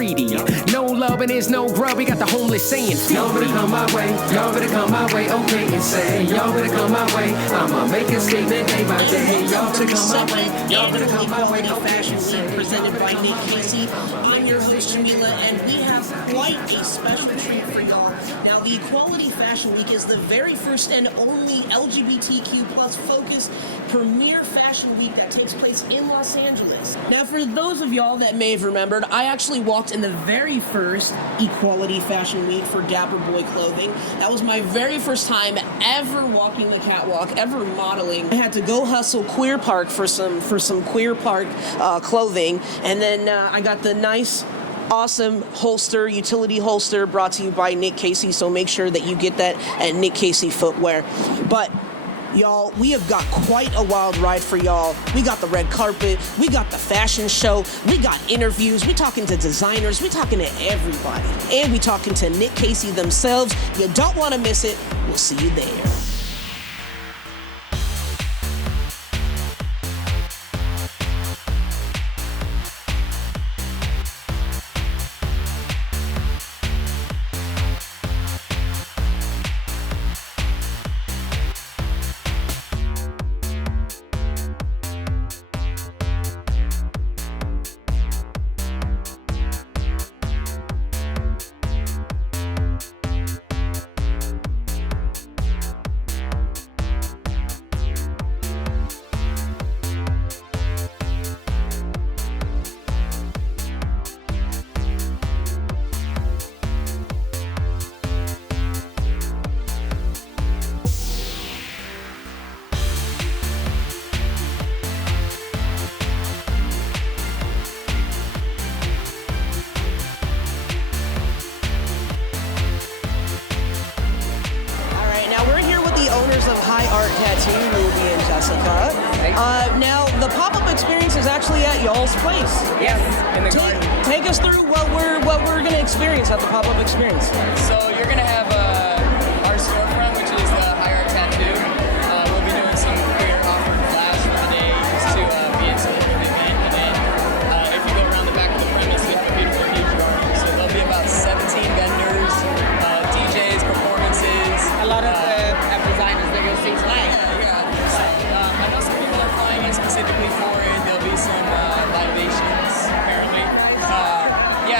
greedy. No love and there's no grub. We got the homeless saying, y'all better come my way, y'all better come my way, okay, and say, y'all better come my way. I'ma make a statement day by day. Y'all better come my way, y'all better come my way, okay, Fashion Week presented by Nick Kacy. I'm your host, Jamila, and we have quite a special treat for y'all. Now, the Equality Fashion Week is the very first and only LGBTQ plus focused premier fashion week that takes place in Los Angeles. Now, for those of y'all that may have remembered, I actually walked in the very first Equality Fashion Week for Dapper Boy Clothing. That was my very first time ever walking the catwalk, ever modeling. I had to go hustle Queer Park for some Queer Park clothing, and then I got the nice, awesome holster, utility holster, brought to you by Nick Kacy, so make sure that you get that at Nick Kacy Footwear. But y'all, we have got quite a wild ride for y'all. We got the red carpet, we got the fashion show, we got interviews, we talking to designers, we talking to everybody, and we talking to Nick Kacy themselves. You don't want to miss it. We'll see you there. Now, the pop-up experience is actually at y'all's place. Yes, in the garden. Take us through what we're going to experience at the pop-up experience. So you're going to have our storefront, which is the High Art Tattoo. We'll be doing some queer offered flash for the day just to be in support of the event. And then if you go around the back of the premise, we have a beautiful huge garden. So there'll be about 17 vendors, DJs, performances. A lot of designers that you'll see tonight. I know some people are flying in specifically for it. There'll be some libations, apparently.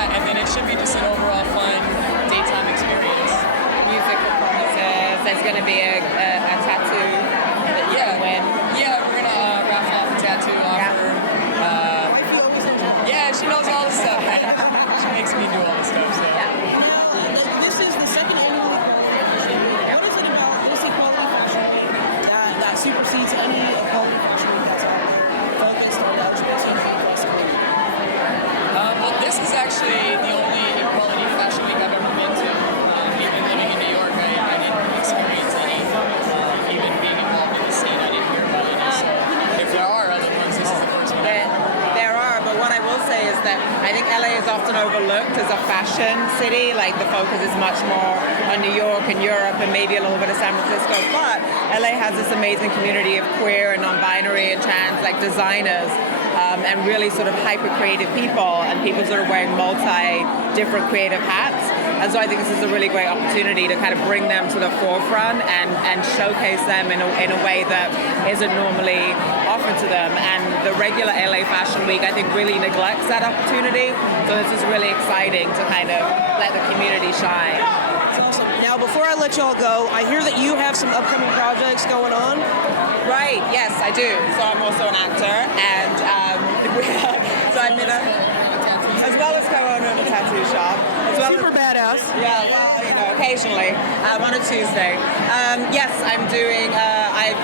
And then it should be just an overall fun daytime experience. Music performances. There's going to be a tattoo that you can win. Yeah, we're going to raffle off a tattoo offer. She knows all the stuff, man. She makes me do all the stuff, so. This is the second annual. What is it about this Equality Fashion Week that supersedes any Equality Fashion Week that's out there focused on the LGBTQ plus community? Well, this is actually the only Equality Fashion Week I've ever been to. Even living in New York, I didn't experience any. Even being involved in the scene, I didn't hear about any. So if there are other ones, this is the first one. There are, but what I will say is that I think LA is often overlooked as a fashion city. Like the focus is much more on New York and Europe and maybe a little bit of San Francisco. But LA has this amazing community of queer and non-binary and trans designers. And really sort of hyper-creative people and people sort of wearing different creative hats. And so I think this is a really great opportunity to kind of bring them to the forefront and showcase them in a way that isn't normally offered to them. And the regular LA Fashion Week, I think, really neglects that opportunity. So this is really exciting to kind of let the community shine. That's awesome. Now, before I let y'all go, I hear that you have some upcoming projects going on. Right, yes, I do. So I'm also an actor, and so I'm in as well as co-owner of a tattoo shop. Super badass. Yeah, well, occasionally, on a Tuesday. Yes, I'm doing, I've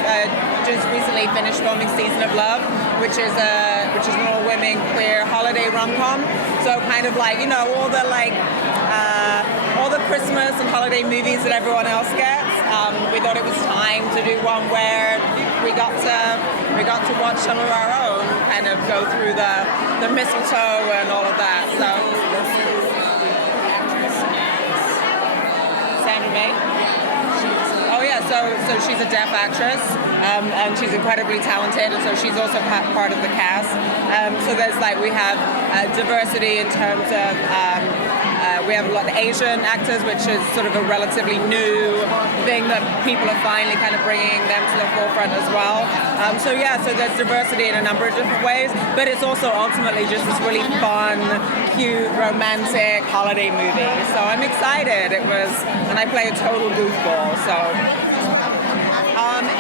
just recently finished filming Season of Love, which is an all-women queer holiday rom-com. So kind of like, all the Christmas and holiday movies that everyone else gets. We thought it was time to do one where we got to watch some of our own kind of go through the mistletoe and all of that. So Sandra May. Oh yeah, so so she's a deaf actress, and she's incredibly talented, and so she's also part of the cast. So there's we have diversity in terms of we have a lot of Asian actors, which is sort of a relatively new thing that people are finally kind of bringing them to the forefront as well. So there's diversity in a number of different ways, but it's also ultimately just this really fun, cute, romantic holiday movie. So I'm excited. And I play a total goofball. So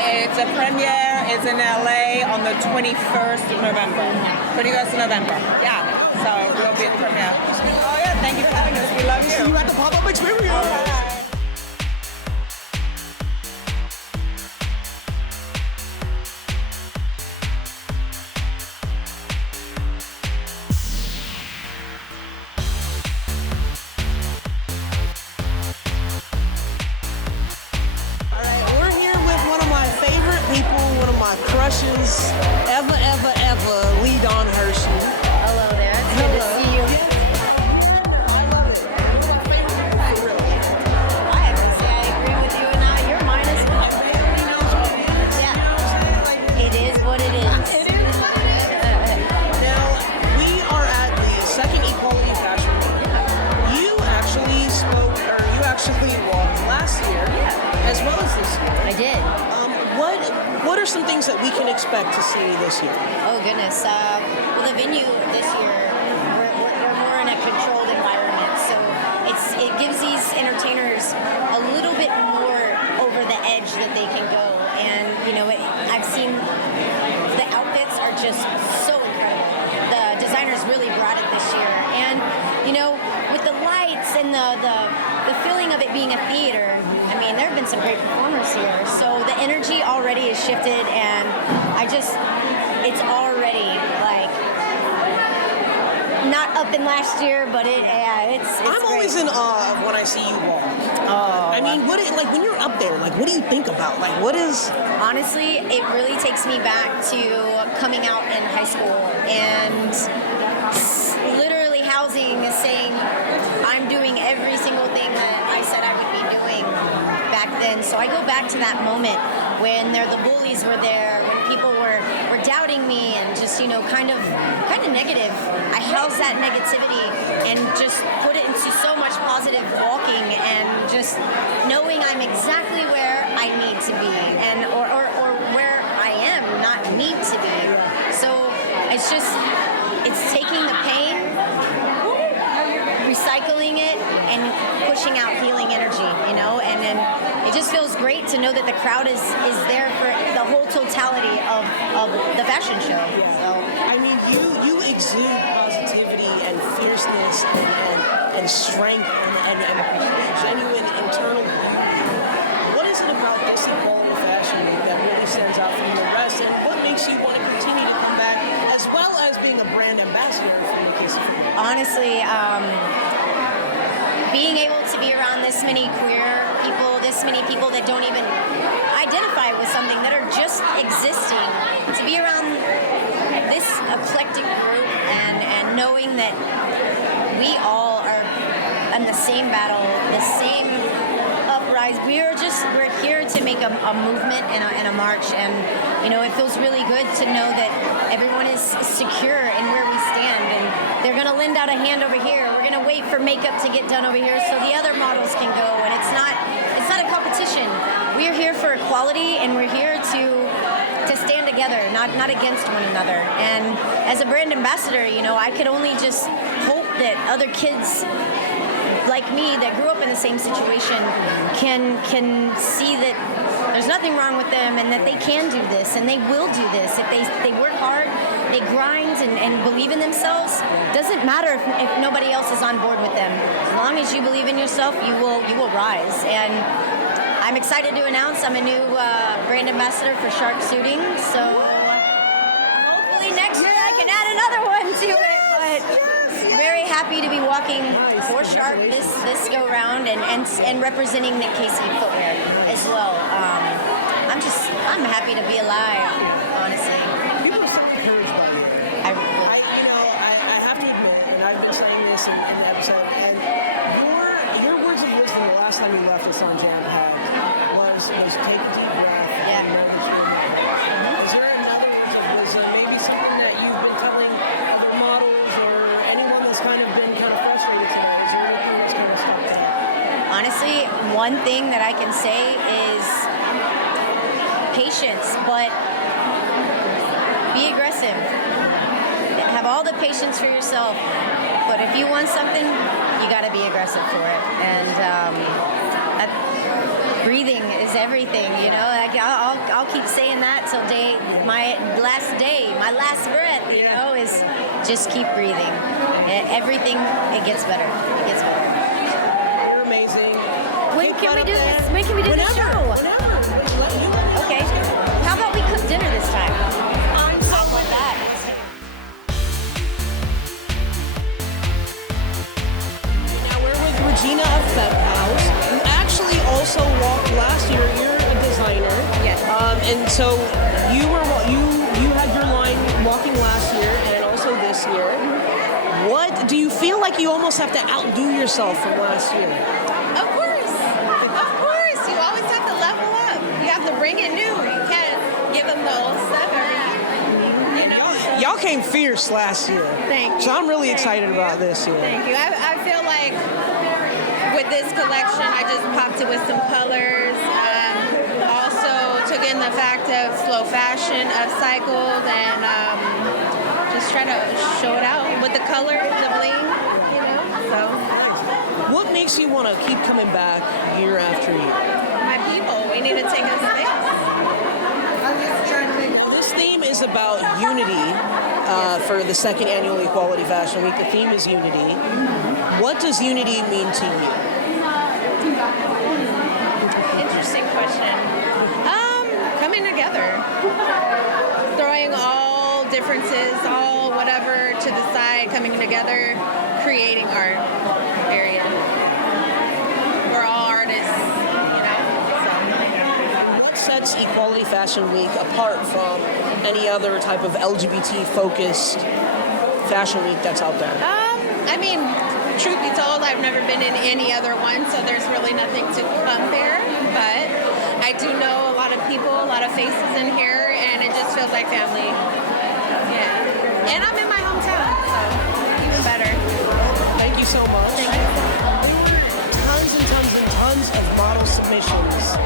it's a premiere. It's in LA on the 21st of November. 21st of November. Yeah. So we'll be at the premiere. Oh yeah, thank you for having us. We love you. See you at the pop-up experience. All right. Crushes ever lead on Hershey. Hello there. It's good to see you. I love it. You're my favorite people, really. I have to say I agree with you, and you're mine as well. Yeah. It is what it is. It is what it is. Now, we are at the second Equality Fashion Week. You actually walked last year, as well as this year. I did. What are some things that we can expect to see this year? Oh goodness. Well, the venue this year, we're more in a controlled environment, so it gives these entertainers a little bit more over the edge that they can go. And I've seen the outfits are just so incredible. The designers really brought it this year, and with the lights and the feeling of it being a theater. I mean, there have been some great performers here, so the energy already is shifted, and it's already not up in last year, but it's I'm great. always in awe when I see you walk. Oh, I mean, when you're up there, what do you think about? What is? Honestly, it really takes me back to coming out in high school and literally housing saying I'm doing every single thing that I said I would be doing back then. So I go back to that moment when the bullies were there, when people were doubting me and just kind of negative. I housed that negativity and just put it into so much positive walking and just knowing I'm exactly where I need to be and or where I am not need to be. So it's taking the pain, recycling it, and pushing out healing energy, and then it just feels great to know that the crowd is there for the whole totality of the fashion show. So I mean, you exude positivity and fierceness and strength and genuine internal. What is it about this Equality Fashion Week that really stands out from the rest, and what makes you want to continue to come back, as well as being a brand ambassador for Kacy? honestly, being able to be around this many queer people, this many people that don't even identify with something, that are just existing, to be around this eclectic group and knowing that we all are in the same battle, the same uprise. We're here to make a movement and a march, and it feels really good to know that everyone is secure in where we stand, and they're going to lend out a hand over here. We're going to wait for makeup to get done over here so the other models can go, and it's not a competition. We're here for equality, and we're here to stand together, not against one another. And as a brand ambassador, I could only just hope that other kids like me that grew up in the same situation can see that there's nothing wrong with them, and that they can do this, and they will do this if they work hard, they grind and believe in themselves. Doesn't matter if nobody else is on board with them. As long as you believe in yourself, you will rise. And I'm excited to announce I'm a new brand ambassador for SHARPE Suiting, so hopefully next year I can add another one to it. But very happy to be walking for SHARPE this go round and representing the Kacy Footwear as well. I'm happy to be alive, honestly. People are so encouraged by you. I have to admit, and I've been saying this in the episode, and your words of wisdom the last time you left us on Jampacked was take honestly, one thing that I can say is patience, but be aggressive. Have all the patience for yourself, but if you want something, you got to be aggressive for it. And breathing is everything, you know. Like I'll keep saying that till my last breath, you know, is just keep breathing. Everything, it gets better. It gets better. You're amazing. When can we do this? When can we do the show? Okay. How about we cook dinner this time? I want that. Now we're with Regina of House, who actually also walked last year. You're a designer. Yes. And so you had your line walking last year and also this year. What do you feel like you almost have to outdo yourself from last year? Of course. You always have to level up. You have to bring it new. You can't give them the old stuff every year. You know? So. Y'all came fierce last year. Thank you. So I'm really excited about this year. Thank you. I feel like with this collection, I just popped it with some colors. Also took in the fact of slow fashion, upcycled, and just try to show it out with the color, the bling, you know. So. What makes you want to keep coming back year after year? My people, we need to take a space. I'm just trying to make. This theme is about unity for the second annual Equality Fashion Week. The theme is unity. What does unity mean to you? Interesting question. Coming together. Throwing all differences, all whatever to the side, coming together, creating art. Period. We're all artists, you know. So. What sets Equality Fashion Week apart from any other type of LGBT-focused fashion week that's out there? I mean, truth be told, I've never been in any other one, so there's really nothing to compare. But I do know a lot of people, a lot of faces in here, and it just feels like family. Yeah. And I'm in my hometown, so even better. Thank you so much. Thank you. Tons and tons and tons of model submissions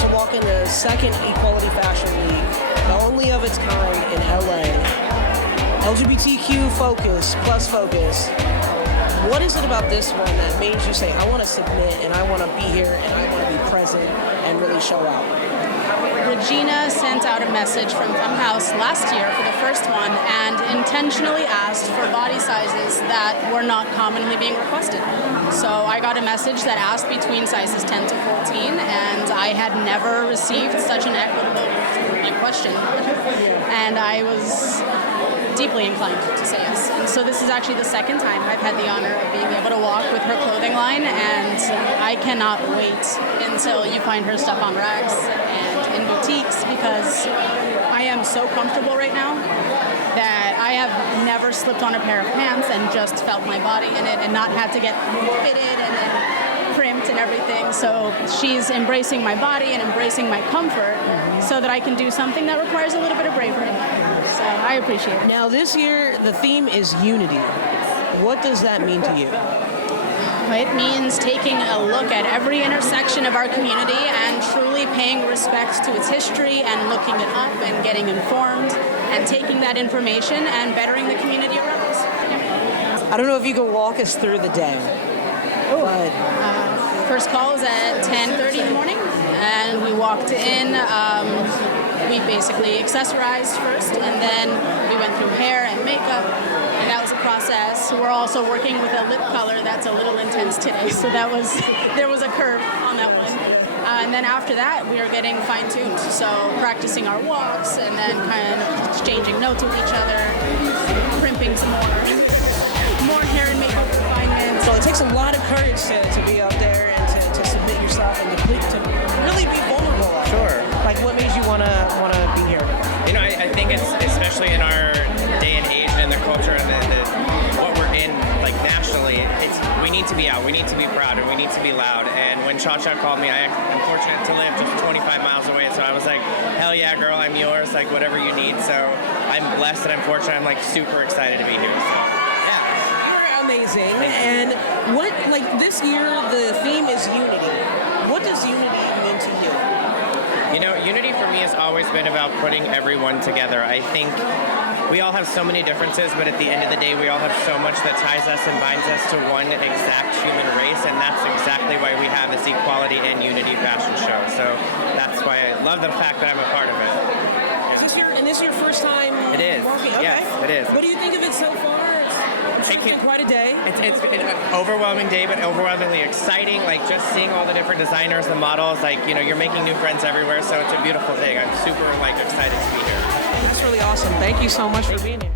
to walk in the second Equality Fashion Week, the only of its kind in LA. LGBTQ focus, plus focus. What is it about this one that made you say, I want to submit and I want to be here and I want to be present and really show out? Regina sent out a message from House last year for the first one and intentionally asked for body sizes that were not commonly being requested. So I got a message that asked between sizes 10 to 14, and I had never received such an equitable question. And I was deeply inclined to say yes. And so this is actually the second time I've had the honor of being able to walk with her clothing line, and I cannot wait until you find her stuff on racks and in boutiques, because I am so comfortable right now that I have never slipped on a pair of pants and just felt my body in it and not had to get fitted and then crimped and everything. So she's embracing my body and embracing my comfort so that I can do something that requires a little bit of bravery. So I appreciate it. Now this year, the theme is unity. What does that mean to you? It means taking a look at every intersection of our community and truly paying respect to its history and looking it up and getting informed and taking that information and bettering the community around us. I don't know if you can walk us through the day. But First call was at 10:30 in the morning, and we walked in. We basically accessorized first, and then we went through hair and makeup, and that was a process. We're also working with a lip color that's a little intense today, so there was a curve on that one. And then after that, we are getting fine-tuned, so practicing our walks, and then kind of exchanging notes with each other, primping some more hair and makeup refinements. so it takes a lot of courage to be out there and to submit yourself and to really be vulnerable. Sure. Like, what made you want to be here? You know, I think it's especially in our day and age and the culture and what we're in, like nationally, we need to be out, we need to be proud, and we need to be loud. And when Cha Cha called me, I'm fortunate to live just 25 miles away, so I was like, hell yeah, girl, I'm yours, like whatever you need. So I'm blessed and I'm fortunate. I'm like super excited to be here. So, yeah. You're amazing. And what, like this year, the theme is unity. for me has always been about putting everyone together. I think we all have so many differences, but at the end of the day, we all have so much that ties us and binds us to one exact human race, and that's exactly why we have this equality and unity fashion show. So that's why I love the fact that I'm a part of it. And this is your first time It is. working? Okay. Yes, it is. What do you think of it so far? It's been quite a day. It's been an overwhelming day, but overwhelmingly exciting. Like just seeing all the different designers, the models, like, you know, you're making new friends everywhere. So it's a beautiful thing. I'm super excited to be here. That's really awesome. Thank you so much for being here.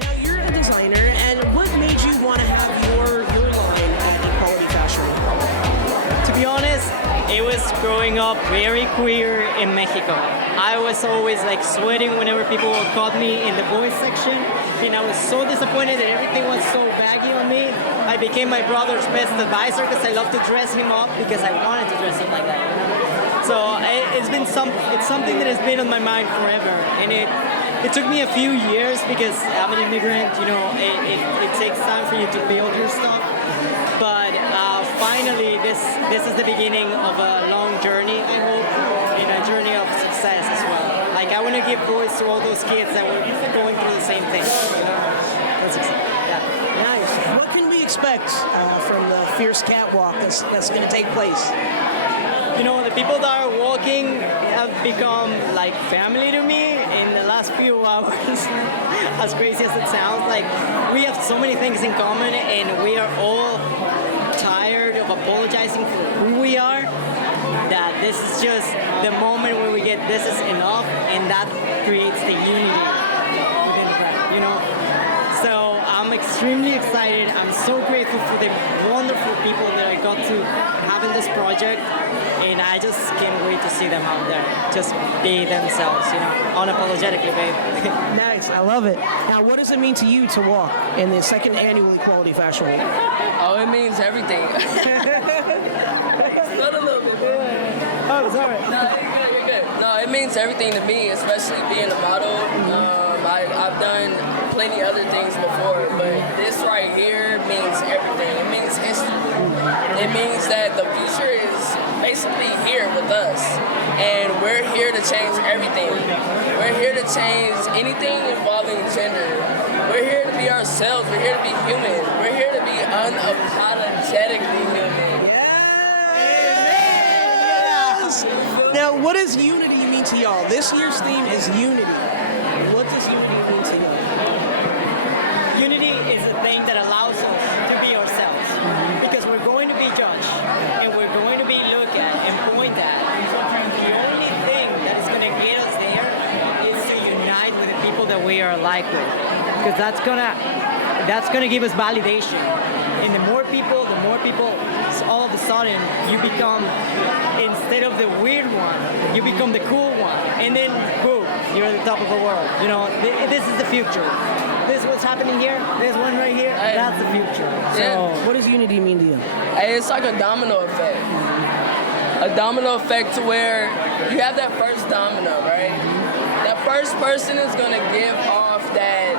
Now you're a designer, and what made you want to have your line at Equality Fashion Week? To be honest, it was growing up very queer in Mexico. I was always like sweating whenever people would caught me in the boys section, and I was so disappointed that everything was so baggy on me. I became my brother's best advisor because I love to dress him up because I wanted to dress him like that. So it's something that has been on my mind forever, and it took me a few years because I'm an immigrant. You know, it takes time for you to build your stuff. But finally, this is the beginning of a long journey, I hope, and a journey of success as well. Like, I want to give voice to all those kids that were going through the same thing. You know? That's exciting. Yeah. Nice. What can we expect from the Fierce Catwalk that's going to take place? You know, the people that are walking have become like family to me in the last few hours. As crazy as it sounds, like we have so many things in common, and we are all tired of apologizing for who we are. That this is just the moment where we get this is enough, and that creates the unity within the brand, you know. So I'm extremely excited. I'm so grateful for the wonderful people that I got to have in this project, and I just can't wait to see them out there. Just be themselves, you know, unapologetically, babe. Nice, I love it. Now, what does it mean to you to walk in the second annual Equality Fashion Week? Oh, it means everything. Not a little bit. Oh, sorry. No, you're good. No, it means everything to me, especially being a model. I've done plenty other things before, but this right here means everything. It means history. It means that the future is basically here with us, and we're here to change everything. We're here to change anything involving gender. We're here to be ourselves. We're here to be human. We're here to be unapologetically human. Yes! Now, what does unity mean to y'all? This year's theme is unity. What does unity mean to y'all? Unity is a thing that allows us to be ourselves, because we're going to be judged, and we're going to be looked at and pointed at. The only thing that is going to get us there is to unite with the people that we are alike with, because that's gonna give us validation. And the more people, all of a sudden you become, instead of the weird one, you become the cool one, and then boom, you're at the top of the world. You know, this is the future. This is what's happening here. There's one right here. That's the future. So, what does unity mean to you? Hey, it's like a domino effect. A domino effect to where you have that first domino, right? That first person is gonna give off that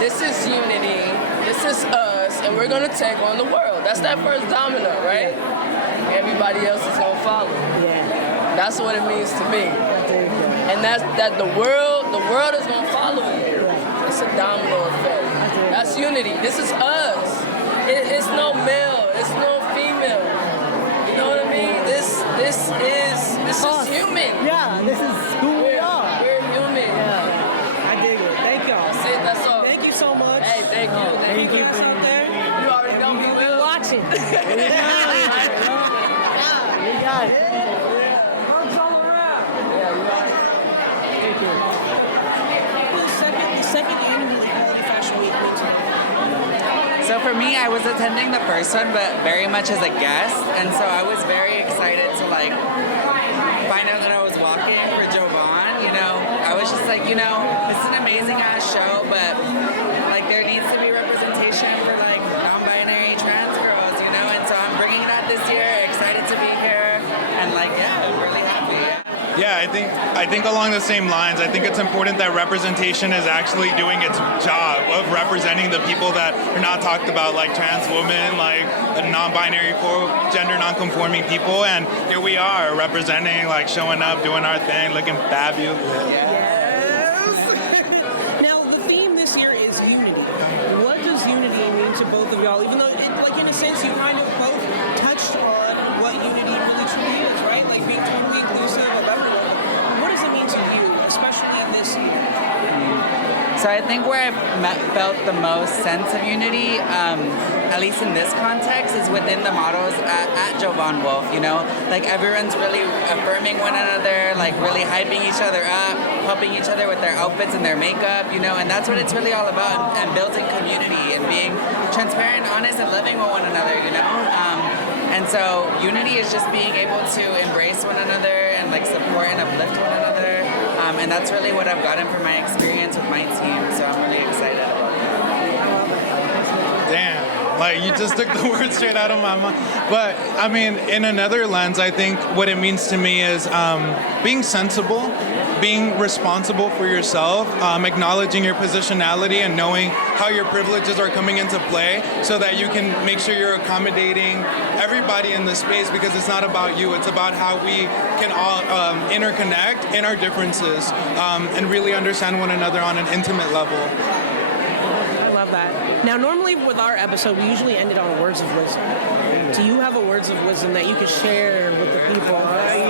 this is unity, this is us, and we're gonna take on the world. That's that first domino, right? Everybody else is gonna follow. Yeah. That's what it means to me. And that's that the world is gonna follow you. It's a domino effect. That's unity. This is us. It's no male. It's no female. You know what I mean? This is human. yeah, this is who we are. We're human. Yeah. I dig it. Thank y'all. That's it. That's all. Thank you so much. Hey, thank you. Thank you. Guys out there. You already know me well. Watching. We got it. The second annual Equality Fashion Week means So for me, I was attending the first one, but very much as a guest, and so I was very excited to like find out that I was walking for Jovan. You know, I was just like, you know, this is an amazing ass show, but like there needs to be representation for like non-binary trans girls, you know, and so I'm bringing that this year. Excited to be here, and like yeah, I'm really happy. Yeah. Yeah, I think along the same lines, I think it's important that representation is actually doing its job of representing the people that are not talked about, like trans women, like non-binary, gender non-conforming people, and here we are representing, like showing up, doing our thing, looking fabulous. Now, the theme this year is unity. What does unity mean to both of y'all? Even though, like in a sense, you kind of both touched on what unity really truly is, right? Like being totally inclusive of everyone. What does it mean to you, especially in this year? So I think where I felt the most sense of unity, at least in this context, is within the models at Jovan Wolf, you know? Like everyone's really affirming one another, like really hyping each other up, helping each other with their outfits and their makeup, you know? And that's what it's really all about, and building community and being transparent, honest, and loving with one another, you know? And so unity is just being able to embrace one another and like support and uplift one another. And that's really what I've gotten from my experience with my team. So I'm really excited about that. Damn, like you just took the words straight out of my mouth. But I mean, in another lens, I think what it means to me is being sensible, being responsible for yourself, acknowledging your positionality and knowing how your privileges are coming into play so that you can make sure you're accommodating everybody in the space, because it's not about you, it's about how we can all interconnect in our differences and really understand one another on an intimate level. I love that. Now, normally with our episode, we usually end it on words of wisdom. Do you have a words of wisdom that you could share with the people?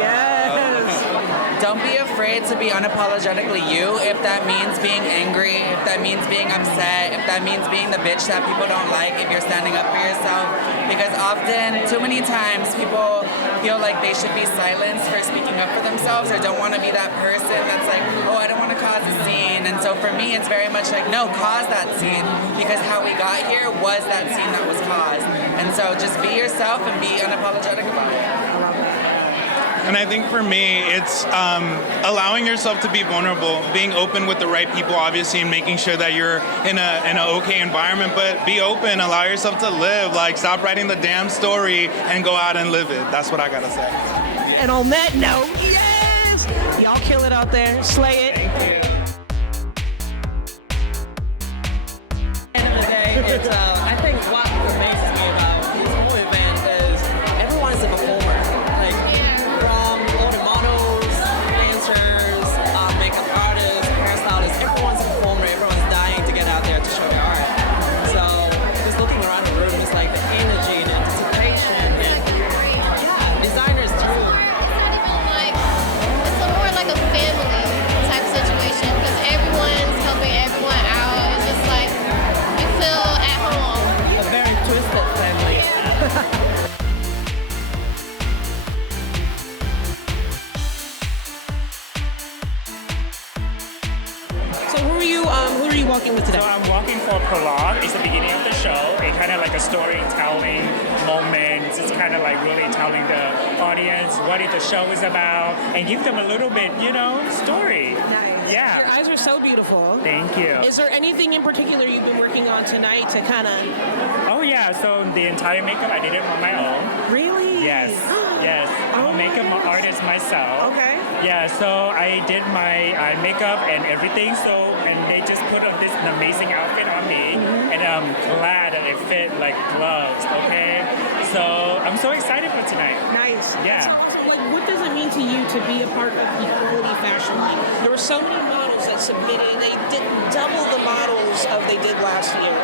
Yes! Don't be afraid to be unapologetically you, if that means being angry, if that means being upset, if that means being the bitch that people don't like, if you're standing up for yourself. Because often, too many times, people feel like they should be silenced for speaking up for themselves, or don't want to be that person that's like, oh, I don't want to cause a scene. And so for me, it's very much like, no, cause that scene, because how we got here was that scene that was caused. And so just be yourself and be unapologetic about it. And I think for me, it's allowing yourself to be vulnerable, being open with the right people, obviously, and making sure that you're in an okay environment. But be open, allow yourself to live. Like, stop writing the damn story and go out and live it. That's what I gotta say. And on that note, yes! Y'all kill it out there. Slay it. Thank you. End of the day, it's, I think what amazes me about this whole event is everyone is a performer. Like, from all the models, dancers, makeup artists, hairstylists, everyone's a performer. Everyone's dying to get out there to show their art. So just looking around the room, it's like the energy, the anticipation, and designers too. It's more like a family type situation, because everyone's helping everyone out. It's just like you feel at home. A very twisted family. So who are you walking with today? So I'm walking for Prologue. It's the beginning of the show. It's kind of like a storytelling moment. It's kind of like really telling the audience what the show is about and give them a little bit, story. Nice. Yeah. Your eyes are so beautiful. Thank you. Is there anything in particular you've been working on tonight to kind of... Oh yeah, so the entire makeup I did it on my own. Really? Yes. Yes. I'm a makeup artist myself. Okay. Yeah, so I did my makeup and everything, and they just put on this amazing outfit on me, and I'm glad that it fit like gloves, okay? So I'm so excited for tonight. Nice. Yeah. So, what does it mean to you to be a part of Equality Fashion Week? There were so many models that submitted. They did double the models of they did last year.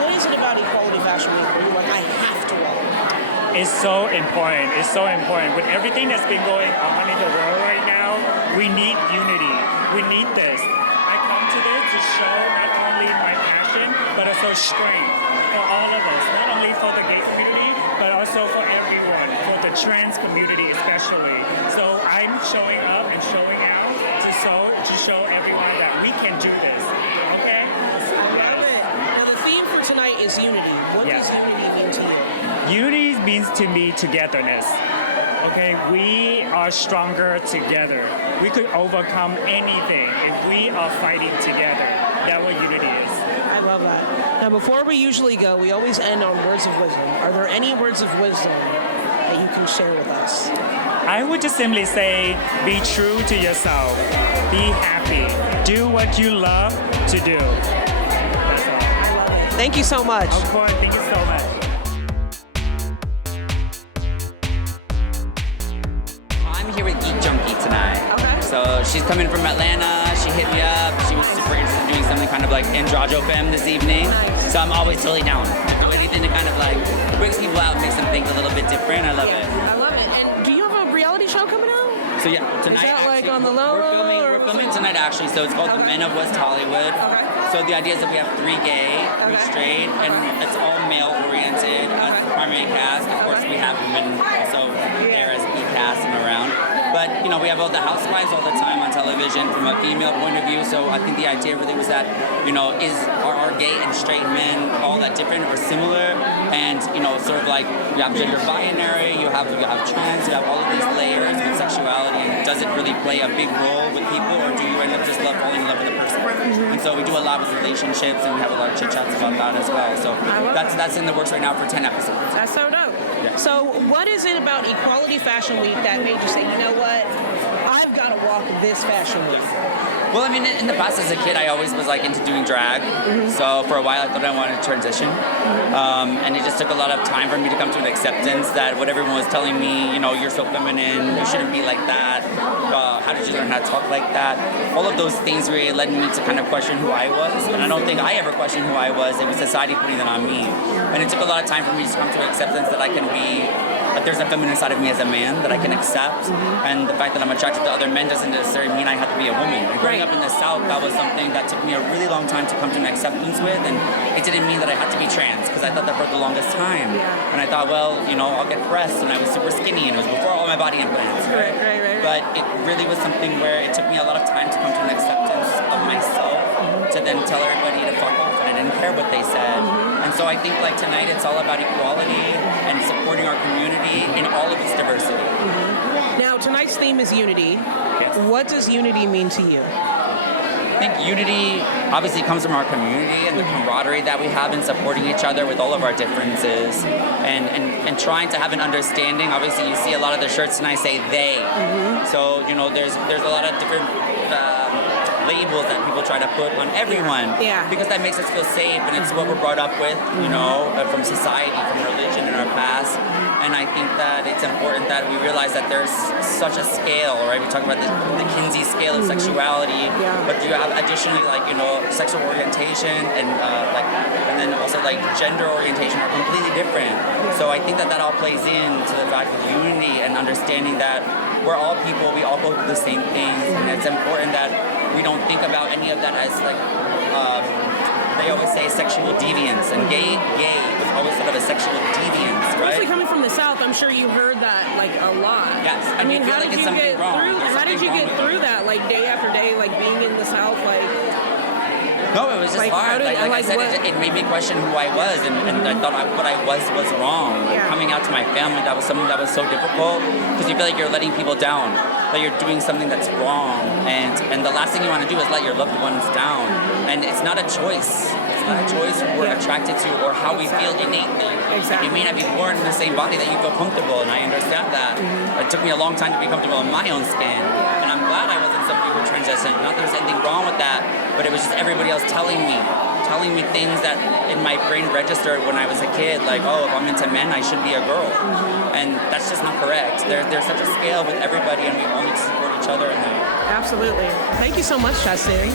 What is it about Equality Fashion Week where you're like, I have to wear it? It's so important. It's so important. With everything that's been going on in the world right now, we need unity. We need this. I come to this to show not only my passion, but also strength for all of us. Not only for the gay community, but also for everyone, for the trans community especially. So I'm showing up and showing out to show everyone that we can do this. Okay? I love it. Now the theme for tonight is unity. What does unity mean to you? Unity means to me togetherness. Okay, we are stronger together. We could overcome anything if we are fighting together. That's what unity is. I love that. Now, before we usually go, we always end on words of wisdom. Are there any words of wisdom that you can share with us? I would just simply say, be true to yourself. Be happy. Do what you love to do. That's all. Thank you so much. Of course, thank you so much. I'm here with Geek Junkie tonight. Okay. So she's coming from Atlanta. She hit me up. She was super interested in doing something kind of like androgyno femme this evening. Nice. So I'm always totally down to do anything to kind of like brings people out, makes them think a little bit different. I love it. I love it. And do you have a reality show coming out? So yeah, tonight Is that like actually, on the low we're filming tonight actually. So it's called The Men of West Hollywood. Okay. So the idea is that we have 3 gay, 3 straight, and it's all male oriented as the primary cast. Of course, we have women also there as the cast and around. But, you know, we have all the housewives all the time on television from a female point of view. So I think the idea really was that, you know, are gay and straight men all that different or similar? And, you know, sort of like you have gender binary, you have trans, you have all of these layers with sexuality. And does it really play a big role with people, or do you end up just falling in love with the person? And so we do a lot with relationships, and we have a lot of chit chats about that as well. So that's in the works right now for 10 episodes. That's so dope. Yeah. So what is it about Equality Fashion Week that made you say, you know what, I've got to walk this fashion week? Well, I mean, in the past as a kid, I always was like into doing drag. So for a while, I thought I wanted to transition. And it just took a lot of time for me to come to an acceptance that what everyone was telling me, you know, you're so feminine, you shouldn't be like that. How did you learn how to talk like that? All of those things really led me to kind of question who I was. And I don't think I ever questioned who I was. It was society putting that on me. And it took a lot of time for me to come to an acceptance that I can be, that there's a feminine side of me as a man that I can accept. And the fact that I'm attracted to other men doesn't necessarily mean I have to be a woman. And growing up in the South, that was something that took me a really long time to come to an acceptance with. And it didn't mean that I had to be trans, because I thought that for the longest time. And I thought, well, you know, I'll get breasts, and I was super skinny, and it was before all my body implants. Right. But it really was something where it took me a lot of time to come to an acceptance of myself, to then tell everybody to fuck off, and I didn't care what they said. And so I think like tonight it's all about equality and supporting our community in all of its diversity. Now, tonight's theme is unity. Yes. What does unity mean to you? I think unity obviously comes from our community and the camaraderie that we have in supporting each other with all of our differences and trying to have an understanding. Obviously, you see a lot of the shirts tonight say they. So, you know, there's a lot of different labels that people try to put on everyone. Yeah. Because that makes us feel safe, and it's what we're brought up with, you know, from society, from religion in our past. And I think that it's important that we realize that there's such a scale, right? We talk about the Kinsey scale of sexuality, but you have additionally, like, you know, sexual orientation and then also like gender orientation are completely different. So I think that all plays into the fact of unity and understanding that we're all people, we all go through the same things, and it's important that we don't think about any of that as like, they always say sexual deviance, and gay was always sort of a sexual deviance, right? Especially coming from the South, I'm sure you heard that like a lot. Yes, I mean, how did you get through? How did you get through that, like day after day, like being in the South, like? No, it was just hard. Like I said, it made me question who I was, and I thought what I was wrong. Like, coming out to my family, that was something that was so difficult, because you feel like you're letting people down, that you're doing something that's wrong, and the last thing you want to do is let your loved ones down. And it's not a choice. It's not a choice who we're attracted to or how we feel innately. Exactly. You may not be born in the same body that you feel comfortable, and I understand that. It took me a long time to be comfortable in my own skin, and I'm glad I wasn't somebody who transitioned. Not that there's anything wrong with that, but it was just everybody else telling me things that in my brain registered when I was a kid, like, oh, if I'm into men, I should be a girl. And that's just not correct. There's such a scale with everybody, and we all need to support each other in that. Absolutely. Thank you so much, Kacy.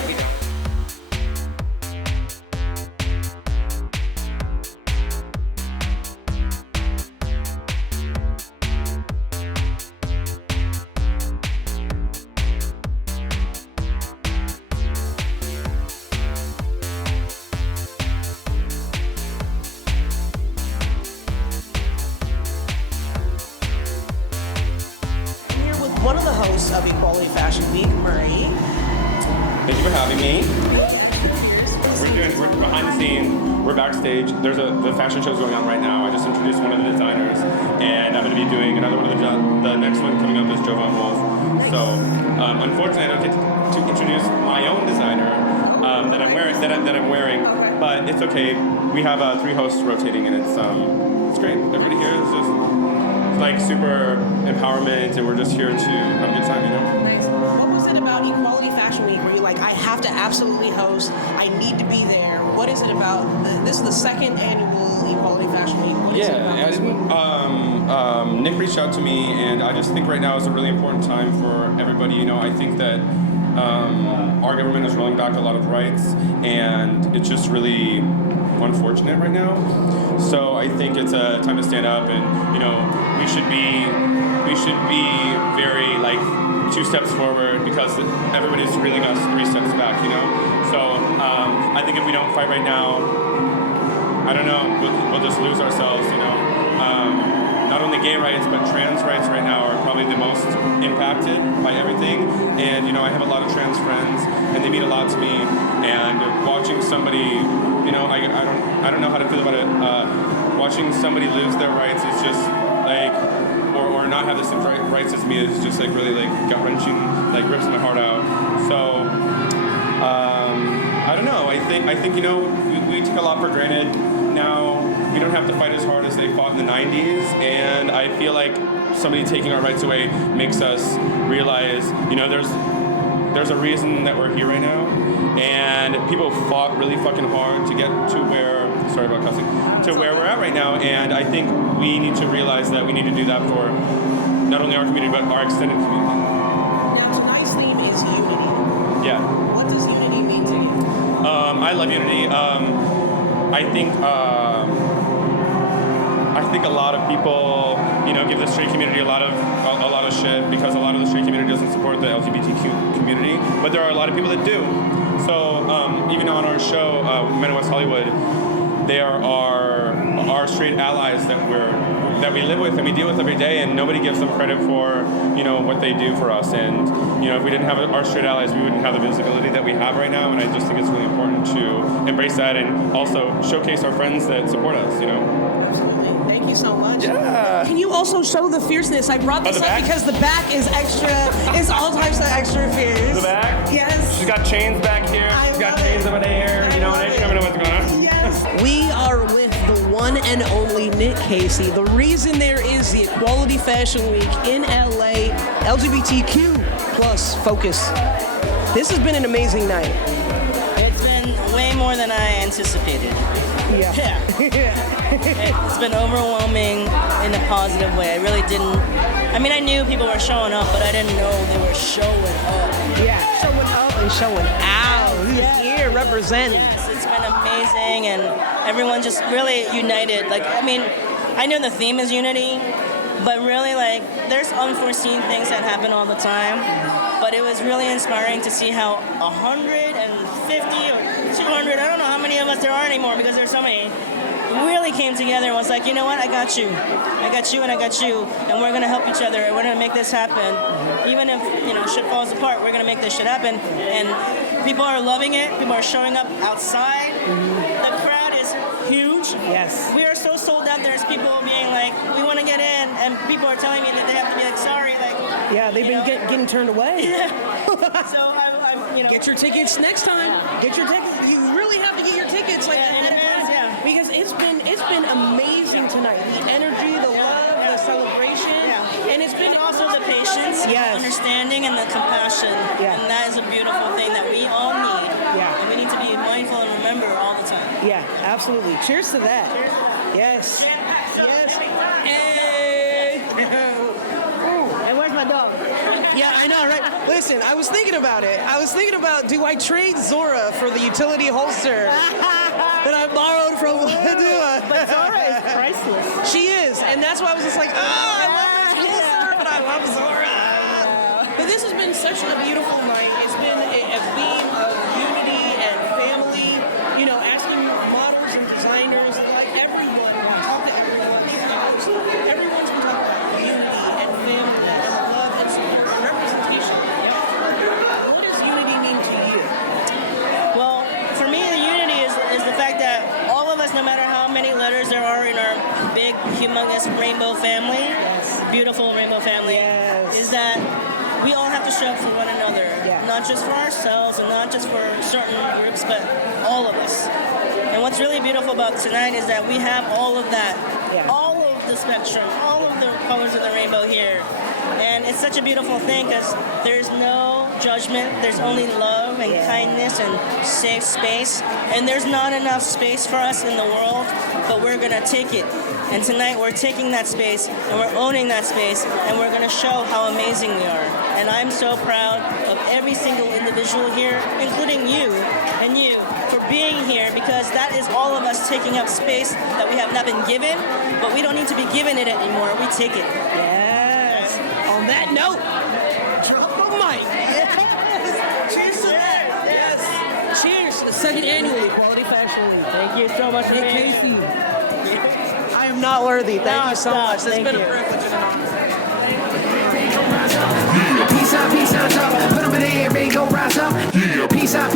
One of the hosts of Equality Fashion Week, Murray. Thank you for having me. We're behind the scenes. We're backstage. The fashion show's going on right now. I just introduced one of the designers, and I'm going to be doing another one of the next one coming up is Jovan Wolf. So unfortunately, I don't get to introduce my own designer that I'm wearing, but it's okay. We have 3 hosts rotating, and it's great. Everybody here is just like super empowerment, and we're just here to have a good time, you know? Nice. What was it about Equality Fashion Week where you're like, I have to absolutely host, I need to be there? What is it about? This is the second annual Equality Fashion Week. What is it about this week? Nick reached out to me, and I just think right now is a really important time for everybody. You know, I think that our government is rolling back a lot of rights, and it's just really unfortunate right now. So I think it's a time to stand up, and you know, we should be very like 2 steps forward, because everybody's reeling us 3 steps back. You know, so I think if we don't fight right now, I don't know, we'll just lose ourselves. You know. Not only gay rights, but trans rights right now are probably the most impacted by everything. And, you know, I have a lot of trans friends, and they mean a lot to me. And watching somebody, you know, I don't know how to feel about it. Watching somebody lose their rights is just like, or not have the same rights as me is just like really like gut-wrenching, like rips my heart out. So, I don't know. I think you know, we take a lot for granted now. We don't have to fight as hard as they fought in the 90s, and I feel like somebody taking our rights away makes us realize, you know, there's a reason that we're here right now, and people fought really fucking hard to get to where, sorry about cussing, to where we're at right now, and I think we need to realize that we need to do that for not only our community, but our extended community. Now, tonight's theme is unity. Yeah. What does unity mean to you? I love unity. I think a lot of people, you know, give the straight community a lot of shit because a lot of the straight community doesn't support the LGBTQ community, but there are a lot of people that do. So even on our show, Men in West Hollywood, they are our straight allies that we live with and we deal with every day, and nobody gives them credit for, you know, what they do for us. And you know, if we didn't have our straight allies, we wouldn't have the visibility that we have right now. And I just think it's really important to embrace that and also showcase our friends that support us. You know. Thank you so much. Yeah. Can you also show the fierceness? I brought this up because the back is extra. It's all types of extra fierce. The back? Yes. She's got chains back here. She's got chains over there. You know, and you never know what's going on. Yes. We are with the one and only Nick Kacy. The reason there is the Equality Fashion Week in LA, LGBTQ plus focus. This has been an amazing night. It's been way more than I anticipated. Yeah. It's been overwhelming in a positive way. I really didn't. I mean, I knew people were showing up, but I didn't know they were showing up. Yeah, showing up and showing out. Who's here representing? Yes, it's been amazing, and everyone just really united. Like, I mean, I know the theme is unity, but really, like, there's unforeseen things that happen all the time. But it was really inspiring to see how 150 or 200, I don't know how many of us there are anymore because there's so many, really came together and was like, you know what, I got you and I got you, and we're gonna help each other, and we're gonna make this happen. Even if, you know, shit falls apart, we're gonna make this shit happen. And people are loving it, people are showing up outside. The crowd is huge. Yes. We are so sold out, there's people being like, we wanna get in, and people are telling me that they have to be like, sorry, like. Yeah, they've been getting turned away. Yeah. So I'm, you know. Get your tickets next time. Get your tickets. You really have to get your tickets like ahead of time. Yeah. Because it's been amazing tonight. The energy, the love, the celebration. Yeah. And it's been also the patience, the understanding, and the compassion. Yeah. And that is a beautiful thing that we all need. Yeah. And we need to be mindful and remember all the time. Yeah, absolutely. Cheers to that. Yes. Yes. Hey. And where's my dog? Yeah, I know, right? Listen, I was thinking about it. I was thinking about, do I trade Zora for the utility holster that I borrowed from Dua? But Zora is priceless. She is, and that's why I was just like, I love this holster, but I love Zora. But this has been such a beautiful night. It's been a theme of unity and family, you know, asking models and designers, like everyone, talk to everyone. Everyone's been talking about unity and family and love and support and representation. What does unity mean to you? Well, for me, the unity is the fact that all of us, no matter how many letters there are in our big, humongous rainbow family, beautiful rainbow family, is that we all have to show up for one another, not just for ourselves and not just for certain groups, but all of us. And what's really beautiful about tonight is that we have all of that, all of the spectrum, all of the colors of the rainbow here. And it's such a beautiful thing because there's no judgment, there's only love and kindness and safe space. And there's not enough space for us in the world, but we're gonna take it. And tonight we're taking that space and we're owning that space and we're gonna show how amazing we are. And I'm so proud of every single individual here, including you and you, for being here, because that is all of us taking up space that we have not been given, but we don't need to be given it anymore, we take it. Yes. On that note, drop a mic. Yes. Cheers to that. Yes. Cheers to the second annual Equality Fashion Week. Thank you so much for Hey, being Kacy. I am not worthy. Thank you so much. It's been a privilege and an honor. Peace out, top. Put 'em in the air, baby, go rise up. Peace out,